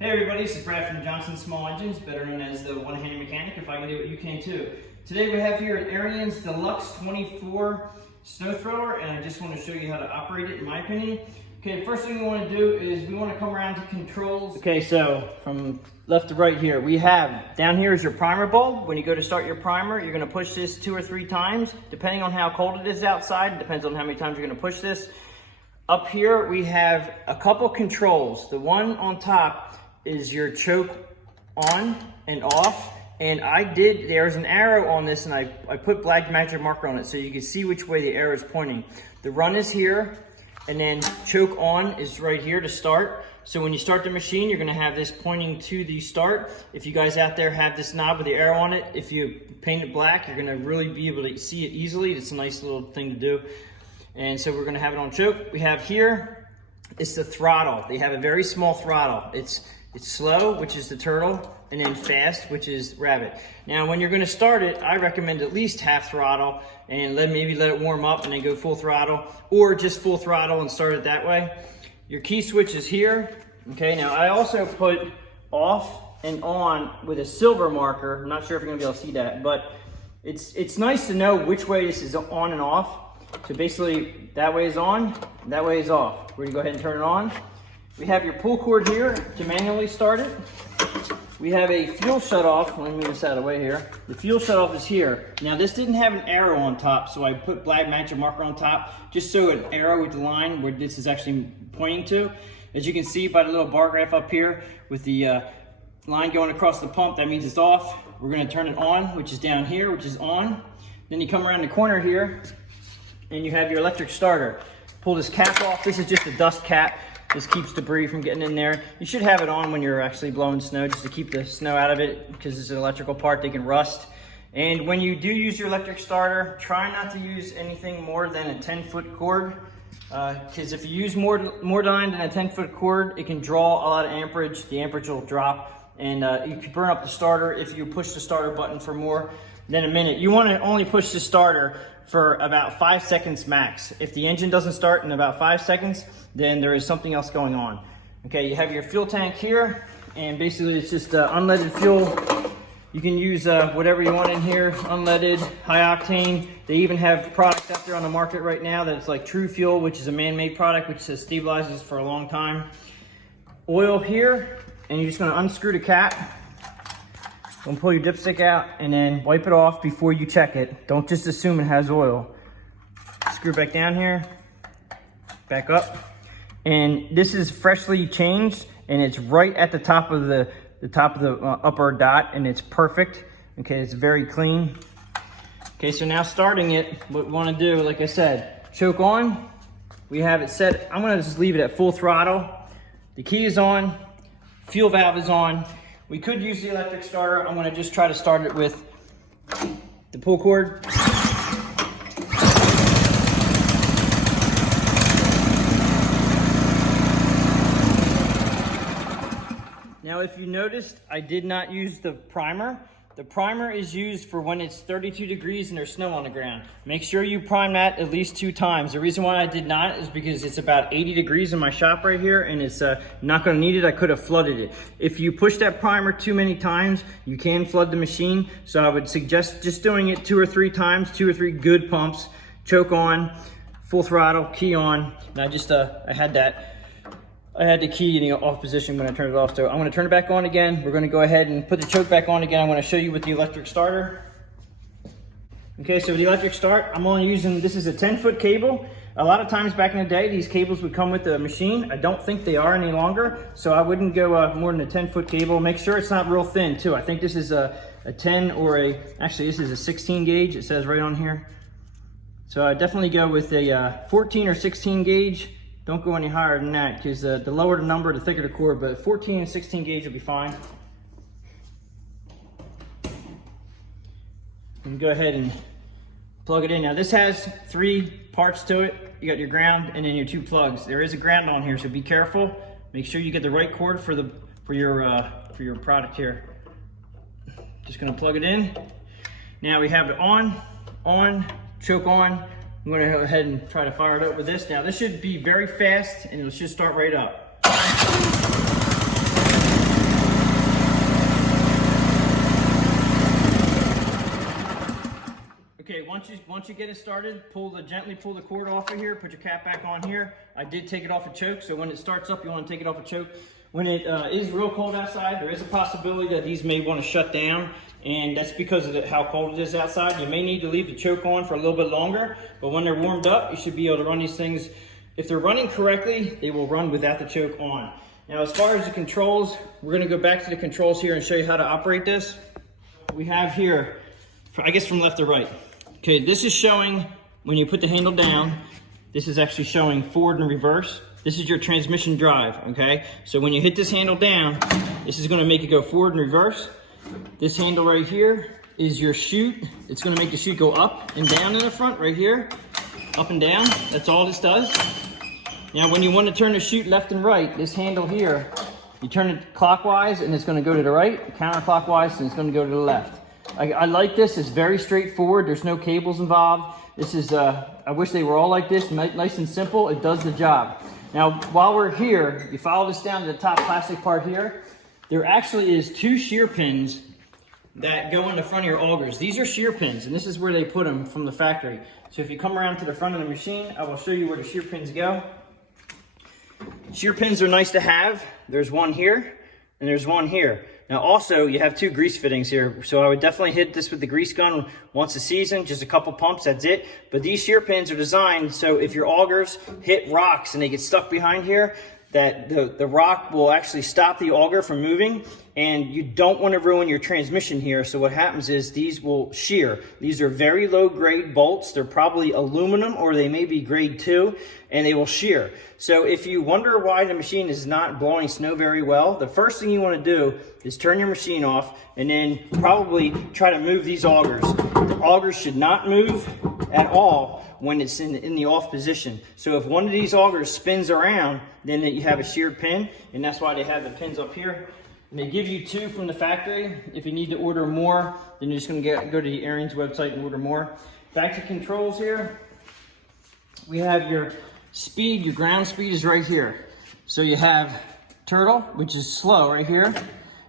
Hey everybody, this is Brad from Johnson Small Engines, better known as the one-handed mechanic. If I can do it, you can too. Today we have here an Ariens Deluxe 24 snow thrower, and I just want to show you how to operate it in my opinion. Okay, first thing we want to do is we want to come around to controls. Okay, so from left to right here, we have down here is your primer bulb. When you go to start your primer, you're going to push this 2 or 3 times, depending on how cold it is outside. It depends on how many times you're going to push this. Up here we have a couple controls. The one on top is your choke on and off, and there's an arrow on this, and I put black magic marker on it so you can see which way the arrow is pointing. The run is here, and then choke on is right here to start. So when you start the machine, you're gonna have this pointing to the start. If you guys out there have this knob with the arrow on it, if you paint it black, you're gonna really be able to see it easily. It's a nice little thing to do. And so we're gonna have it on choke. We have here, it's the throttle. They have a very small throttle. It's slow, which is the turtle, and then fast, which is rabbit. Now, when you're gonna start it, I recommend at least half throttle and maybe let it warm up and then go full throttle, or just full throttle and start it that way. Your key switch is here. Okay, now I also put off and on with a silver marker. I'm not sure if you're gonna be able to see that, but it's nice to know which way this is on and off. So basically, that way is on, that way is off. We're gonna go ahead and turn it on. We have your pull cord here to manually start it. We have a fuel shutoff. Let me move this out of the way here. The fuel shutoff is here. Now this didn't have an arrow on top, so I put black magic marker on top, just so an arrow with the line where this is actually pointing to. As you can see by the little bar graph up here with the line going across the pump, that means it's off. We're gonna turn it on, which is down here, which is on. Then you come around the corner here, and you have your electric starter. Pull this cap off. This is just a dust cap. This keeps debris from getting in there. You should have it on when you're actually blowing snow, just to keep the snow out of it, because it's an electrical part, they can rust. And when you do use your electric starter, try not to use anything more than a 10-foot cord, because if you use more line than a 10-foot cord, it can draw a lot of amperage. The amperage will drop, and you can burn up the starter if you push the starter button for more than a minute. You want to only push the starter for about 5 seconds max. If the engine doesn't start in about 5 seconds, then there is something else going on. Okay, you have your fuel tank here, and basically it's just unleaded fuel. You can use whatever you want in here, unleaded, high octane. They even have products out there on the market right now that's like True Fuel, which is a man-made product, which says stabilizes for a long time. Oil here, and you're just gonna unscrew the cap. Don't pull your dipstick out, and then wipe it off before you check it. Don't just assume it has oil. Screw back down here, back up. And this is freshly changed, and it's right at the top of the upper dot, and it's perfect. Okay, it's very clean. Okay, so now starting it, what we wanna do, like I said, choke on. We have it set, I'm gonna just leave it at full throttle. The key is on, fuel valve is on. We could use the electric starter. I'm gonna just try to start it with the pull cord. Now, if you noticed, I did not use the primer. The primer is used for when it's 32 degrees and there's snow on the ground. Make sure you prime that at least 2 times. The reason why I did not is because it's about 80 degrees in my shop right here, and it's not gonna need it. I could have flooded it. If you push that primer too many times, you can flood the machine. So I would suggest just doing it 2 or 3 times, 2 or 3 good pumps, choke on, full throttle, key on. And I just, I had the key in the off position when I turned it off. So I'm gonna turn it back on again. We're gonna go ahead and put the choke back on again. I'm gonna show you with the electric starter. Okay, so with the electric start, I'm only using, this is a 10-foot cable. A lot of times back in the day, these cables would come with the machine. I don't think they are any longer, so I wouldn't go more than a 10-foot cable. Make sure it's not real thin too. I think this is a 10 or actually this is a 16 gauge, it says right on here. So I definitely go with a 14 or 16 gauge. Don't go any higher than that, because the lower the number, the thicker the cord, but 14 and 16 gauge will be fine. And go ahead and plug it in. Now this has 3 parts to it. You got your ground and then your 2 plugs. There is a ground on here, so be careful. Make sure you get the right cord for your product here. Just gonna plug it in. Now we have it on, choke on. I'm gonna go ahead and try to fire it up with this. Now this should be very fast, and it should start right up. once you get it started, gently pull the cord off of here, put your cap back on here. I did take it off a choke, so when it starts up, you want to take it off a choke. When it is real cold outside, there is a possibility that these may want to shut down, and that's because of how cold it is outside. You may need to leave the choke on for a little bit longer, but when they're warmed up, you should be able to run these things. If they're running correctly, they will run without the choke on. Now, as far as the controls, we're going to go back to the controls here and show you how to operate this. We have here, I guess from left to right. Okay, this is showing when you put the handle down, this is actually showing forward and reverse. This is your transmission drive, okay? So when you hit this handle down, this is gonna make it go forward and reverse. This handle right here is your chute. It's gonna make the chute go up and down in the front, right here. Up and down, that's all this does. Now when you want to turn the chute left and right, this handle here, you turn it clockwise and it's gonna go to the right, counterclockwise and it's gonna go to the left. I like this, it's very straightforward, there's no cables involved. This is, I wish they were all like this, nice and simple, it does the job. Now, while we're here, you follow this down to the top plastic part here, there actually is 2 shear pins that go in the front of your augers. These are shear pins, and this is where they put them from the factory. So if you come around to the front of the machine, I will show you where the shear pins go. Shear pins are nice to have. There's one here, and there's one here. Now also, you have 2 grease fittings here, so I would definitely hit this with the grease gun once a season, just a couple pumps, that's it. But these shear pins are designed so if your augers hit rocks and they get stuck behind here, that the rock will actually stop the auger from moving, and you don't want to ruin your transmission here. So what happens is these will shear. These are very low grade bolts. They're probably aluminum or they may be grade 2, and they will shear. So if you wonder why the machine is not blowing snow very well, the first thing you want to do is turn your machine off and then probably try to move these augers. The augers should not move at all when it's in the off position. So if one of these augers spins around, then you have a sheared pin, and that's why they have the pins up here. And they give you 2 from the factory. If you need to order more, then you're just gonna go to the Ariens website and order more. Back to controls here. We have your speed, your ground speed is right here. So you have turtle, which is slow right here,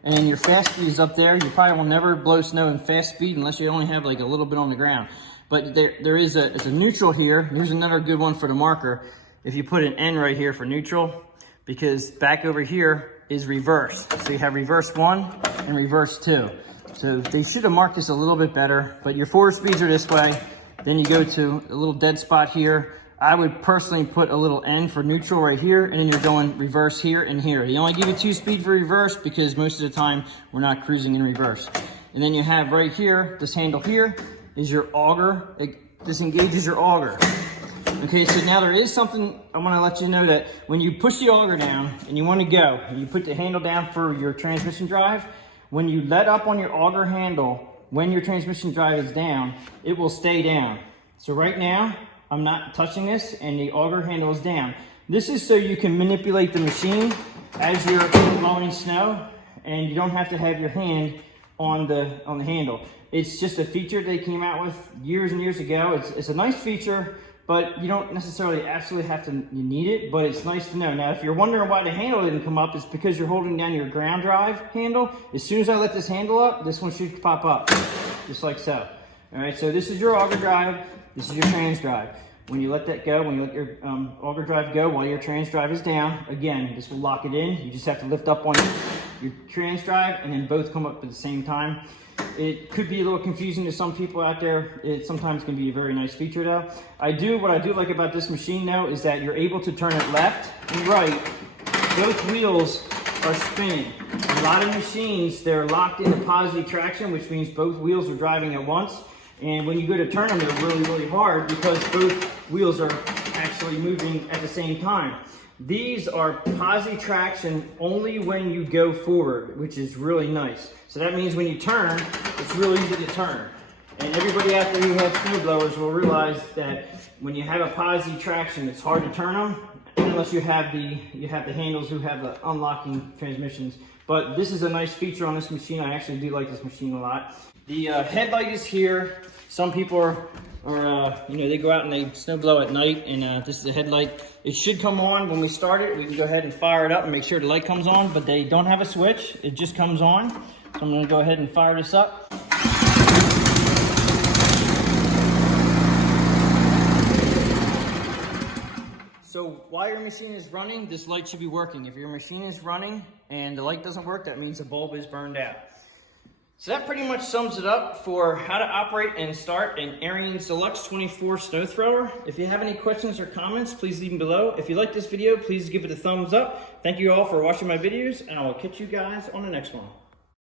and your fast speed is up there. You probably will never blow snow in fast speed unless you only have like a little bit on the ground. But there is it's a neutral here. Here's another good one for the marker. If you put an N right here for neutral, because back over here is reverse. So you have reverse 1 and reverse 2. So they should have marked this a little bit better, but your forward speeds are this way. Then you go to a little dead spot here. I would personally put a little N for neutral right here, and then you're going reverse here and here. They only give you 2 speed for reverse because most of the time we're not cruising in reverse. And then you have right here, this handle here is your auger. This engages your auger. Okay, so now there is something I want to let you know, that when you push the auger down and you want to go, and you put the handle down for your transmission drive, when you let up on your auger handle, when your transmission drive is down, it will stay down. So right now, I'm not touching this and the auger handle is down. This is so you can manipulate the machine as you're blowing snow, and you don't have to have your hand on the handle. It's just a feature they came out with years and years ago. It's a nice feature, but you don't necessarily absolutely have to need it, but it's nice to know. Now, if you're wondering why the handle didn't come up, it's because you're holding down your ground drive handle. As soon as I let this handle up, this one should pop up, just like so. All right, so this is your auger drive, this is your trans drive. When you let that go, when you let your auger drive go while your trans drive is down, again, this will lock it in. You just have to lift up on your trans drive and then both come up at the same time. It could be a little confusing to some people out there. It sometimes can be a very nice feature though. What I do like about this machine though is that you're able to turn it left and right. Both wheels are spinning. A lot of machines, they're locked into positive traction, which means both wheels are driving at once. And when you go to turn them, they're really, really hard because both wheels are actually moving at the same time. These are positive traction only when you go forward, which is really nice. So that means when you turn, it's really easy to turn. And everybody out there who has snow blowers will realize that when you have a positive traction, it's hard to turn them unless you have the handles who have the unlocking transmissions. But this is a nice feature on this machine. I actually do like this machine a lot. The headlight is here. Some people are they go out and they snow blow at night, and this is the headlight. It should come on when we start it. We can go ahead and fire it up and make sure the light comes on, but they don't have a switch. It just comes on. So I'm gonna go ahead and fire this up. So while your machine is running, this light should be working. If your machine is running and the light doesn't work, that means the bulb is burned out. So that pretty much sums it up for how to operate and start an Ariens Deluxe 24 snow thrower. If you have any questions or comments, please leave them below. If you like this video, please give it a thumbs up. Thank you all for watching my videos, and I will catch you guys on the next one.